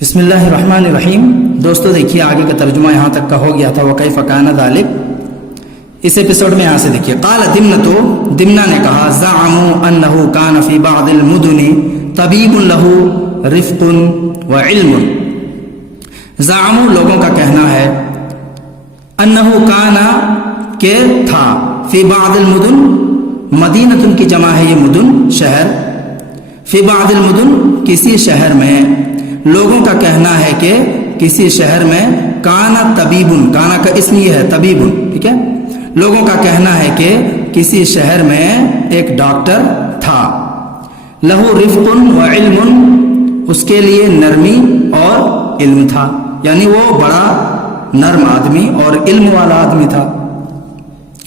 بسم اللہ الرحمن الرحیم۔ دوستو دیکھیے آگے کا ترجمہ یہاں تک کا ہو گیا تھا وکیف کان ذالک۔ اس ایپیسوڈ میں یہاں سے دیکھیے قال دمنہ نے کہا زعموا انه كان في بعض المدن طبيب له رفق وعلم۔ زعموا لوگوں کا کہنا ہے انه كان کہ تھا فی بعض المدن مدینۃ کی جمع ہے یہ مدن شہر، فی بعض المدن کسی شہر میں لوگوں کا کہنا ہے کہ کسی شہر میں کانا طبیبن، کانا کا اسم یہ ہے طبیبن، ٹھیک ہے، لوگوں کا کہنا ہے کہ کسی شہر میں ایک ڈاکٹر تھا، لہو رفق و علم، اس کے لیے نرمی اور علم تھا، یعنی وہ بڑا نرم آدمی اور علم والا آدمی تھا۔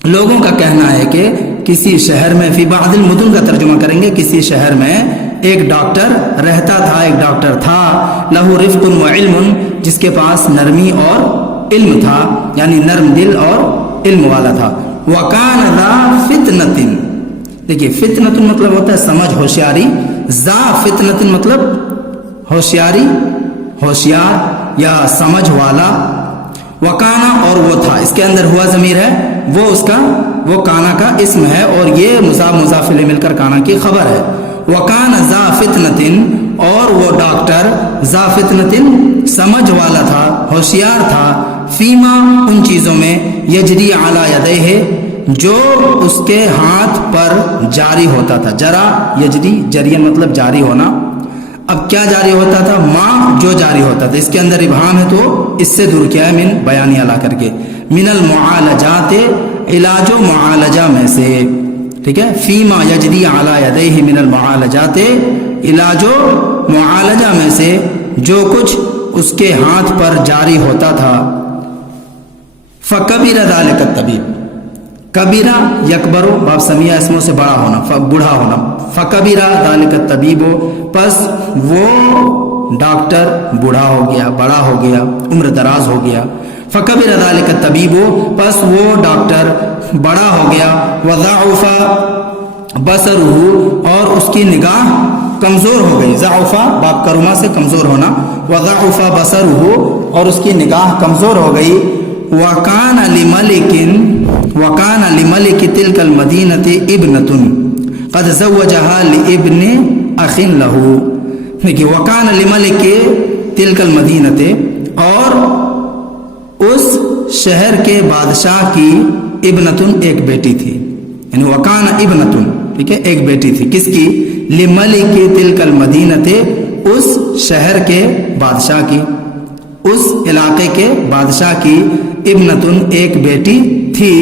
لوگوں کا کہنا ہے کہ کسی شہر میں فی بعض المدن کا ترجمہ کریں گے، کسی شہر میں ایک ڈاکٹر رہتا تھا، ایک ڈاکٹر تھا، لہو رفق و علم، جس کے پاس نرمی اور علم تھا، یعنی نرم دل اور علم والا تھا۔ وَكَانَ ذَا فِتْنَةٍ، دیکھیے فتنۃ مطلب ہوتا ہے سمجھ ہوشیاری، ذا فتنۃ مطلب ہوشیاری، ہوشیار یا سمجھ والا۔ وکانا اور وہ تھا، اس کے اندر ہوا ضمیر ہے، وہ اس کا وہ کانا کا اسم ہے اور یہ مضاف مضاف الیہ مل کر کانا کی خبر ہے۔ وکان ذا فتنتن، اور وہ ڈاکٹر ذا فتنتن سمجھ والا تھا، ہوشیار تھا، فیما ان چیزوں میں یجری علی یدیہ جو اس کے ہاتھ پر جاری ہوتا تھا، جرا یجری جریان مطلب جاری ہونا۔ اب کیا جاری ہوتا تھا؟ ما جو جاری ہوتا تھا، اس کے اندر ابہام ہے تو اس سے دور کیا ہے من بیانیہ لا کر کے، من المعالجات علاج و معالجہ میں سے، ٹھیک ہے، فیما یجری علی یدیہ من المعالجات علاج و معالجہ میں سے جو کچھ اس کے ہاتھ پر جاری ہوتا تھا۔ فکبر ذلک الطبیب، کبیرہ یکبر باب سمیہ اسموں سے بڑا ہونا، بوڑھا ہونا، فکبر ذلک الطبیب، پس وہ ڈاکٹر بوڑھا ہو گیا، بڑا ہو گیا، عمر دراز ہو گیا۔ فکبر ذلک الطبیب، پس وہ ڈاکٹر بڑا ہو گیا، وضعف بصرہ، اور اس کی نگاہ کمزور ہو گئی، ضعف باب کرما سے کمزور ہونا، وضعف بصرہ، اور اس کی نگاہ کمزور ہو گئی۔ وکان لملک تلک المدینۃ ابنۃ قد زوجها لابن اخ له، دیکھیے وکان لملک تلک المدینۃ، اور اس شہر کے بادشاہ کی ابنتن ایک بیٹی تھی، یعنی وکان ابنتن، ٹھیک ہے، ایک بیٹی تھی، کس کی؟ لملک تلک المدینۃ، اس شہر کے بادشاہ کی، اس علاقے کے بادشاہ کی ابنتن ایک بیٹی تھی،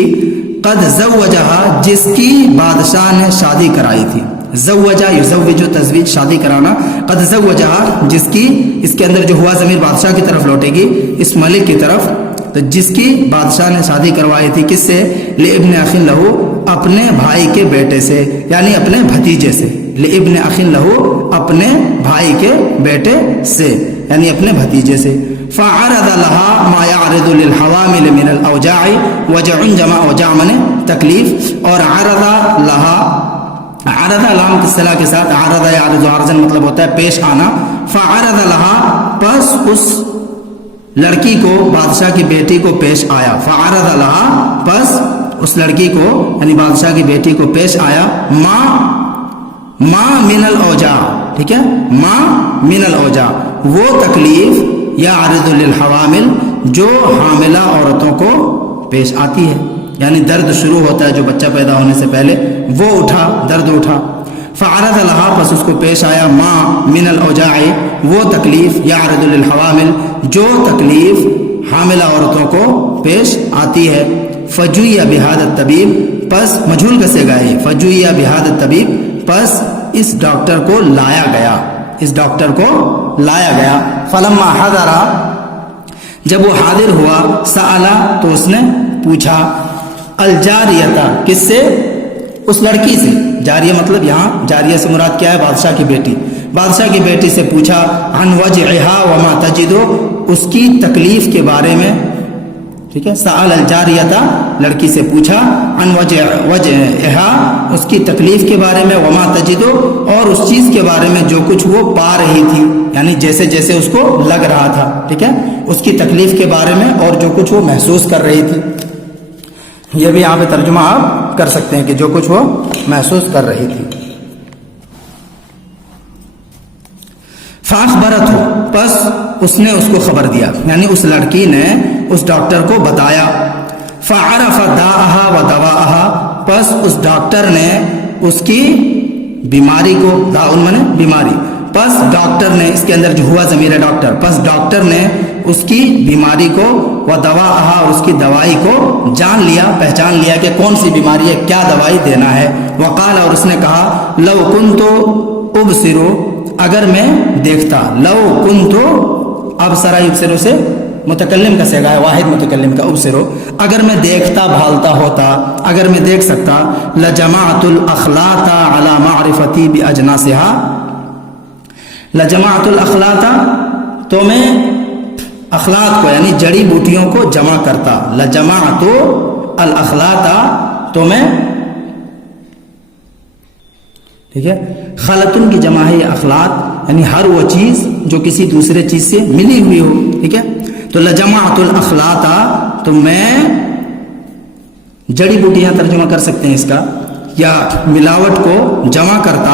قد زوجها، جس کی بادشاہ نے شادی کرائی تھی، زوجہ یزوج تزویج شادی کرانا، قد زوجها جس کی، اس کے اندر جو ہوا ضمیر بادشاہ کی طرف لوٹے گی، اس ملک کی طرف، تو جس کی بادشاہ نے شادی کروائی تھی، کس سے؟ لابن اخ لہ، اپنے بھائی کے بیٹے سے، یعنی اپنے بھتیجے سے، لابن اخ لہ، اپنے بھائی کے بیٹے سے، یعنی اپنے بھتیجے سے۔ فعرض لها ما يعرض للحوامل من الاوجاع، وجع جمع اوجاع من تکلیف، اور عرض لها، عرض لام کی صلاح کے ساتھ، عرض یعرض عرضا مطلب ہوتا ہے پیش آنا، فعرض لها، پس اس لڑکی کو، بادشاہ کی بیٹی کو پیش آیا، فعرض لها، پس اس لڑکی کو یعنی بادشاہ کی بیٹی کو پیش آیا، ما من الاوجاع، ٹھیک ہے، ما من الاوجاع، وہ تکلیف، یعرض للحوامل، جو حاملہ عورتوں کو پیش آتی ہے، یعنی درد شروع ہوتا ہے جو بچہ پیدا ہونے سے پہلے، وہ اٹھا، درد اٹھا، فعرض لها، پس اس کو پیش آیا، ما من الاوجاع، وہ تکلیف، یعرض للحوامل، جو تکلیف حاملہ عورتوں کو پیش آتی ہے۔ فجوی بہذا الطبیب، پس مجھول کسے گئے، فجوی بہذا الطبیب، پس اس ڈاکٹر کو لایا گیا، اس ڈاکٹر کو لایا گیا۔ فلما حضر، جب وہ حاضر ہوا، سألا، تو اس نے پوچھا، الجاریہ، کس سے؟ اس لڑکی سے، جاریہ مطلب یہاں جاریہ سے مراد کیا ہے؟ بادشاہ کی بیٹی، بادشاہ کی بیٹی سے پوچھا، عن وجعها وما تجد، اس کی تکلیف کے بارے میں، ٹھیک ہے. سأل الجاریہ لڑکی سے پوچھا عن وجعها اس کی تکلیف کے بارے میں، وما تجد اور اس چیز کے بارے میں جو کچھ وہ پا رہی تھی، یعنی جیسے جیسے اس کو لگ رہا تھا، ٹھیک ہے، اس کی تکلیف کے بارے میں اور جو کچھ وہ محسوس کر رہی تھی. یہ بھی یہاں پہ ترجمہ آپ کر سکتے ہیں کہ جو کچھ وہ محسوس کر رہی تھی. فاخبرته پس اس نے اس کو خبر دیا، یعنی اس لڑکی نے اس ڈاکٹر کو بتایا. فعرف داءها ودواءها پس اس ڈاکٹر نے اس کی بیماری کو، داء مانے بیماری، پس ڈاکٹر نے، اس کے اندر جو ہوا ضمیر ڈاکٹر، پس ڈاکٹر نے اس کی بیماری کو ودواءها اور اس کی دوائی کو جان لیا، پہچان لیا کہ کون سی بیماری ہے، کیا دوائی دینا ہے. وقال اور اس نے کہا لو كنت ابصر اگر میں دیکھتا، لو کنتو ابصر یبصر سے متکلم کا صیغہ ہے، واحد متکلم کا، ابصرو اگر میں دیکھتا بھالتا ہوتا، اگر میں دیکھ سکتا، لجمعت الاخلاط على معرفتی باجناسها، لجمعت الاخلاط تو میں اخلاط کو یعنی جڑی بوٹیوں کو جمع کرتا، لجمعت الاخلاط تو میں، ٹھیک ہے، خلطن کی جمع ہے اخلاط، یعنی ہر وہ چیز جو کسی دوسرے چیز سے ملی ہوئی ہو، ٹھیک ہے. تو لجمعت الاخلاط تو میں جڑی بوٹیاں ترجمہ کر سکتے ہیں اس کا، یا ملاوٹ کو جمع کرتا،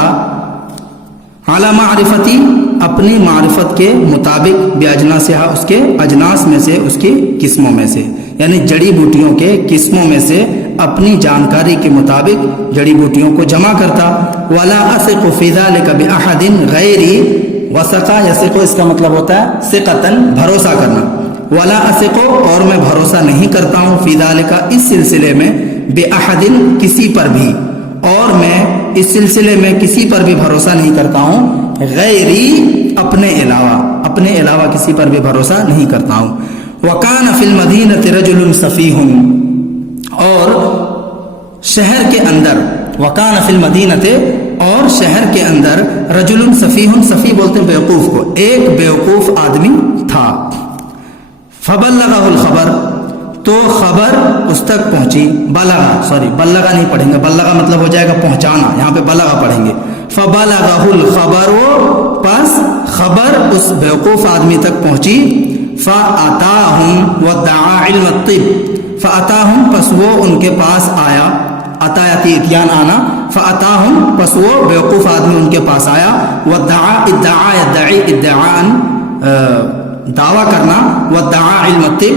علی معرفتی اپنی معرفت کے مطابق، باجناسہا اس کے اجناس میں سے، اس کی قسموں میں سے، یعنی جڑی بوٹیوں کے قسموں میں سے اپنی جانکاری کے مطابق جڑی بوٹیوں کو جمع کرتا. ولا اثق فی ذلک باحد غیری، وثقا یثق اس کا مطلب ہوتا ہے ثقتن بھروسہ کرنا، ولا اثق اور میں بھروسہ نہیں کرتا ہوں، فی ذلک اس سلسلے میں، باحد کسی پر بھی، اور میں اس سلسلے میں کسی پر بھی بھروسہ نہیں کرتا ہوں، غیری اپنے علاوہ کسی پر بھی بھروسہ نہیں کرتا ہوں. وکان فی المدینۃ رجل سفیہ اور شہر کے اندر، وکان فی المدینۃ اور شہر کے اندر، رجل سفیہ، سفیہ بولتے ہیں بیوقوف کو، ایک بیوقوف آدمی تھا. فبلغہ الخبر تو خبر اس تک پہنچی، بلغہ نہیں پڑھیں گے، بلغہ مطلب ہو جائے گا پہنچانا، یہاں پہ بلغہ پڑھیں گے. فبلغہ الخبر پس خبر اس بیوقوف آدمی تک پہنچی. فاتاہم ودعا علم الطب، فاتاہم پس وہ ان کے پاس آیا، عطایتی اتیان آنا، فاتاہم پس وہ بیوقوف آدمی ان کے پاس آیا، ودعا ادعا یدعی ادعاء دعویٰ کرنا، ودعا علم الطب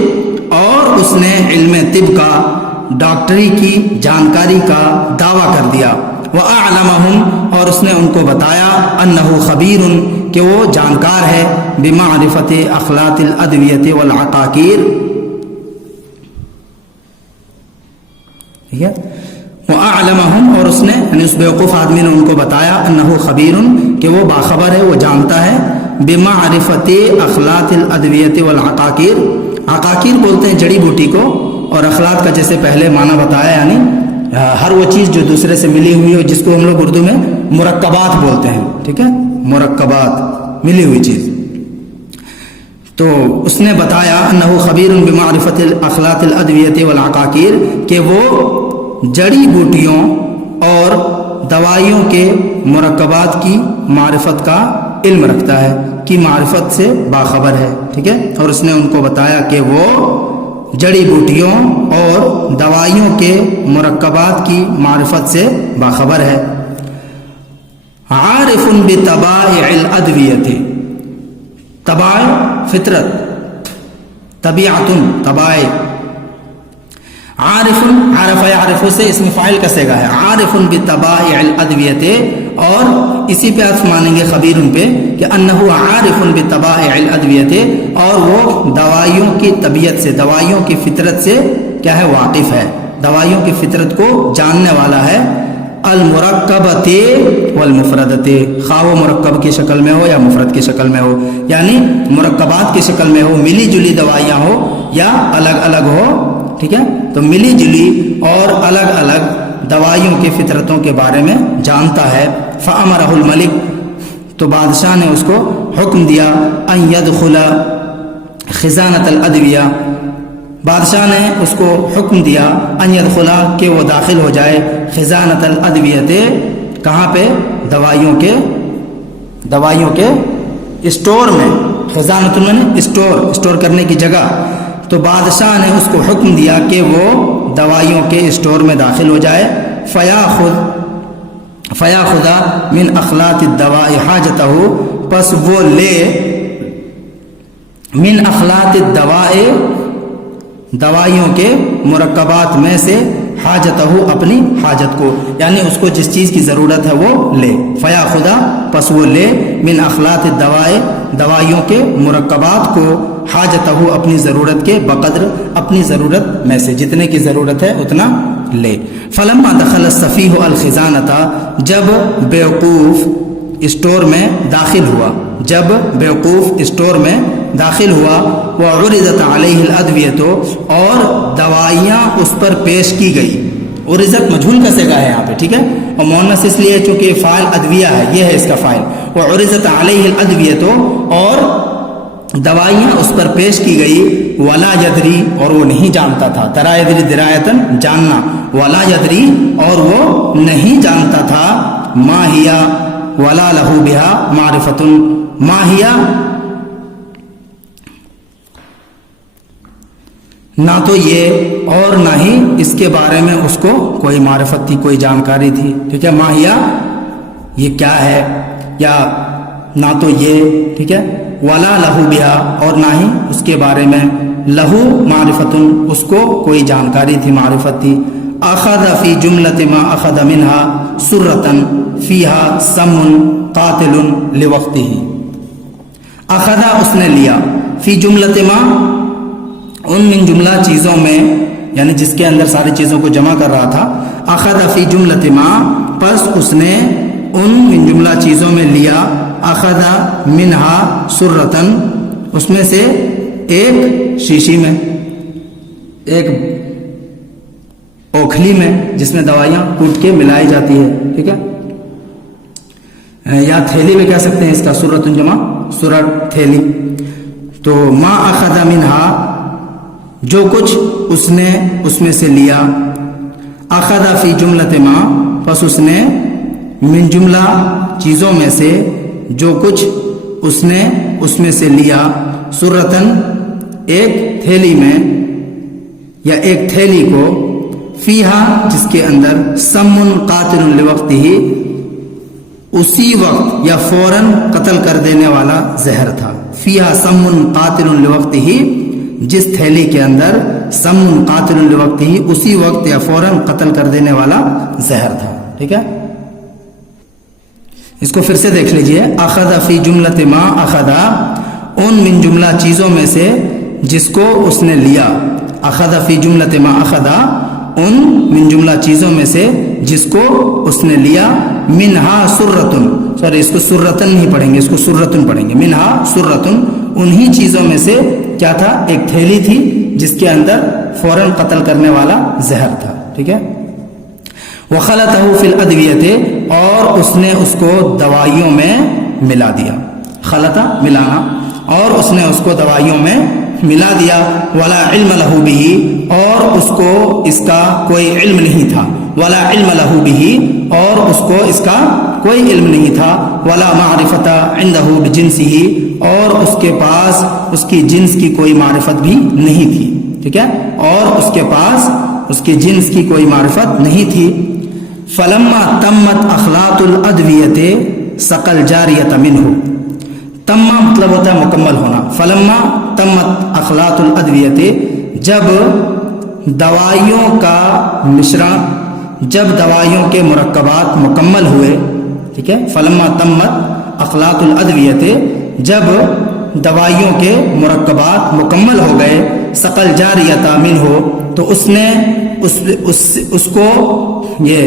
اور اس نے علم طب کا، ڈاکٹری کی جانکاری کا دعویٰ کر دیا. وَأَعْلَمَهُمْ اور اس نے ان کو بتایا، أَنَّهُ خَبِيرٌ کہ وہ جانکار ہے، بِمَعْرِفَةِ أَخْلَاطِ الْأَدْوِيَةِ وَالْعَقَاقِيرِ، ٹھیک ہے. وَأَعْلَمَهُمْ اور اس نے یعنی اس بیوقوف آدمی نے ان کو بتایا، أَنَّهُ خَبِيرٌ کہ وہ باخبر ہے، وہ جانتا ہے، بِمَعْرِفَةِ أَخْلَاطِ الْأَدْوِيَةِ وَالْعَقَاقِيرِ، عقاقیر بولتے ہیں جڑی بوٹی کو، اور اخلاط کا جیسے پہلے معنی بتایا، یعنی ہر وہ چیز جو دوسرے سے ملی ہوئی ہو، جس کو ہم لوگ اردو میں مرکبات بولتے ہیں، ٹھیک ہے، مرکبات، ملی ہوئی چیز. تو اس نے بتایا انہو خبیر بمعرفت الاخلاط الادویت والعقاقیر کہ وہ جڑی بوٹیوں اور دوائیوں کے مرکبات کی معرفت کا علم رکھتا ہے، کی معرفت سے باخبر ہے، ٹھیک ہے. اور اس نے ان کو بتایا کہ وہ جڑی بوٹیوں اور دوائیوں کے مرکبات کی معرفت سے باخبر ہے. عارف بطبائع الادویت، طبائع فطرت، طبیعت طبائع، عارف عرف یعرف سے اسم فاعل کا صیغہ ہے، عارف بطبائع الادویت، اور اسی پہ آپ مانیں گے خبیر پہ کہ انہو عارف بطبائع الادویت، اور وہ دوائیوں کی طبیعت سے، دوائیوں کی فطرت سے کیا ہے، واقف ہے، دوائیوں کی فطرت کو جاننے والا ہے. المرکبت والمفردت، خواہ وہ مرکب کی شکل میں ہو یا مفرد کی شکل میں ہو، یعنی مرکبات کی شکل میں ہو، ملی جلی دوائیاں ہو یا الگ الگ ہو، ٹھیک ہے. تو ملی جلی اور الگ الگ دوائیوں کے فطرتوں کے بارے میں جانتا ہے. فامرہ الملک تو بادشاہ نے اس کو حکم دیا، ان يدخل خزانۃ الادویہ بادشاہ نے اس کو حکم دیا ان یدخلا کہ وہ داخل ہو جائے خزانۃ الادویت، کہاں پہ؟ دوائیوں کے اسٹور میں، خزانۃ میں اسٹور کرنے کی جگہ. تو بادشاہ نے اس کو حکم دیا کہ وہ دوائیوں کے اسٹور میں داخل ہو جائے. فیاخذ من اخلاط الدواء حاجتہ، پس وہ لے من اخلاط الدواء، دوائیوں کے مرکبات میں سے حاجتہ، اپنی حاجت کو، یعنی اس کو جس چیز کی ضرورت ہے وہ لے. فیاخذ، پس وہ لے من اخلاط الدواء، دوائیوں کے مرکبات کو، حاجتہ، اپنی ضرورت کے، بقدر، اپنی ضرورت میں سے، جتنے کی ضرورت ہے اتنا لے. فلما دخل السفیہ الخزانۃ، جب بیوقوف اسٹور میں داخل ہوا، وعرضت علیہ الادویۃ، اور دوائیاں اس پر پیش کی گئی. عرضت مجہول کا صیغہ ہے یہاں پہ، ٹھیک ہے، اور مؤنث اس لیے چونکہ فاعل ادویہ ہے، یہ ہے اس کا فاعل. وعرضت علیہ الادویۃ، اور دوائیاں اس پر پیش کی گئی. ولا یدری، اور وہ نہیں جانتا تھا. درا یدری درایتن، جاننا. ولا یدری، اور وہ نہیں جانتا تھا. ما ہیا ولا لہو بہا معرفۃ، ما ہیا، نہ تو یہ اور نہ ہی اس کے بارے میں اس کو کوئی معرفت تھی، کوئی جانکاری تھی. ٹھیک ہے، ما ہیا یہ کیا ہے، یا نہ تو یہ، ٹھیک ہے، ولا لہو بہا، اور نہ ہی اس کے بارے میں لہو معرفت، اس کو کوئی جانکاری تھی، معرفت تھی. اخذ فی جملۃ ما اخذ منها سرۃ فیہا سم قاتل لوقتہ. اخذ، اس نے لیا، فی جملۃ ما، ان من جملہ چیزوں میں، یعنی جس کے اندر ساری چیزوں کو جمع کر رہا تھا. اخذ فی جملۃ ما، پس اس نے ان من جملہ چیزوں میں لیا. اخذ منہا سرتن، اس میں سے ایک شیشی میں، ایک اوکھلی میں، جس میں دوائیاں کوٹ کے ملائی جاتی ہے. ٹھیک ہے، یا تھیلی میں کہہ سکتے ہیں اس کا، سرتن جمع سرر، تھیلی. تو ما اخذ منہا، جو کچھ اس نے اس میں سے لیا. اخذ فی جملۃ ما، پس اس نے من جملہ چیزوں میں سے جو کچھ اس نے اس میں سے لیا. سرتن، ایک تھیلی میں، یا ایک تھیلی کو. فیہا، جس کے اندر سم قاتل لوقتہ، اسی وقت یا فوراً قتل کر دینے والا زہر تھا. فیہا سم قاتل لوقتہ، جس تھیلی کے اندر سم قاتل لوقتہ، اسی وقت یا فوراً قتل کر دینے والا زہر تھا. ٹھیک ہے، اس کو پھر سے دیکھ لیجئے. اخذ فی جملۃ ما اخذ، ان من جملہ چیزوں میں سے جس کو اس نے لیا. اخذ فی جملۃ ما اخذ، ان من جملہ چیزوں میں سے جس کو اس نے لیا. منہا سرتن، سوری اس کو سرتن نہیں پڑھیں گے، اس کو سرتن پڑھیں گے. منہا سرتن، انہی چیزوں میں سے کیا تھا؟ ایک تھیلی تھی جس کے اندر فوراً قتل کرنے والا زہر تھا. ٹھیک ہے. وخلطہ فی الادویۃ، اور اس نے اس کو دوائیوں میں ملا دیا. خلطہ، ملانا، اور اس نے اس کو دوائیوں میں ملا دیا. ولا علم لہ بہ، اور اس کو اس کا کوئی علم نہیں تھا. ولا علم لہ بہ، اور اس کو اس کا کوئی علم نہیں تھا. ولا معرفت عنده بجنسہ، اور اس کے پاس اس کی جنس کی کوئی معرفت بھی نہیں تھی. ٹھیک ہے، اور اس کے پاس اس کی جنس کی کوئی معرفت نہیں تھی. فلما تمت اخلاط الادویت سقى الجاریۃ منہ. تمہ مطلب ہوتا ہے مکمل ہونا. فلما تمت اخلاط الادویت، جب دوائیوں کا مشرن، جب دوائیوں کے مرکبات مکمل ہوئے. ٹھیک ہے، فلما تمت اخلاط الادویت، جب دوائیوں کے مرکبات مکمل ہو گئے. سقى الجاریۃ منہ، تو اس نے اس کو، یہ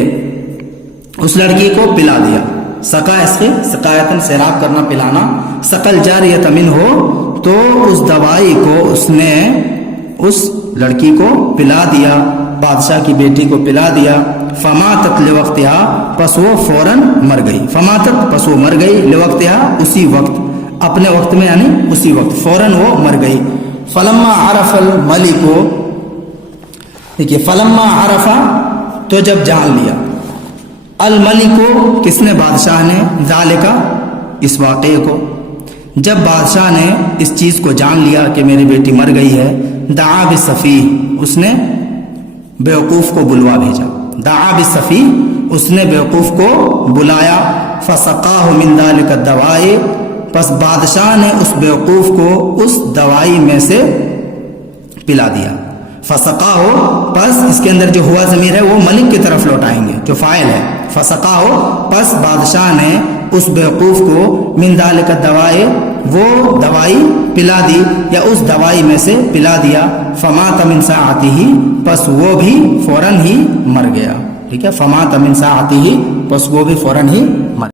اس لڑکی کو پلا دیا. سقا، اس کے سقایتن سیراب کرنا، پلانا. سقى الجاریۃ منہ، تو اس دوائی کو اس نے اس لڑکی کو پلا دیا، بادشاہ کی بیٹی کو پلا دیا. فماتت لوقتها، پس وہ فوراً مر گئی. فماتت، پس وہ مر گئی. لوقتها، اسی وقت، اپنے وقت میں، یعنی اسی وقت فوراً وہ مر گئی. فلما عرف الملک، دیکھیے فلما عرفا تو جب جان لیا، الملک کو کس نے؟ بادشاہ نے، ذالکا اس واقعے کو، جب بادشاہ نے اس چیز کو جان لیا کہ میری بیٹی مر گئی ہے، دعا بالسفیہ اس نے بیوقوف کو بلوا بھیجا، دعا بالسفیہ اس نے بیوقوف کو بلایا، فسقاہ من ذلک الدواء پس بادشاہ نے اس بیوقوف کو اس دوائی میں سے پلا دیا، فسقا ہو پس اس کے اندر جو ہوا ضمیر ہے وہ ملک کی طرف لوٹائیں گے جو فاعل ہے، فسقا ہو پس بادشاہ نے اس بیوقوف کو من ذالک الدواء وہ دوائی پلا دی یا اس دوائی میں سے پلا دیا، فمات من ساعتہ پس وہ بھی فوراً ہی مر گیا، ٹھیک ہے، فمات من ساعتہ پس وہ بھی فوراً ہی مر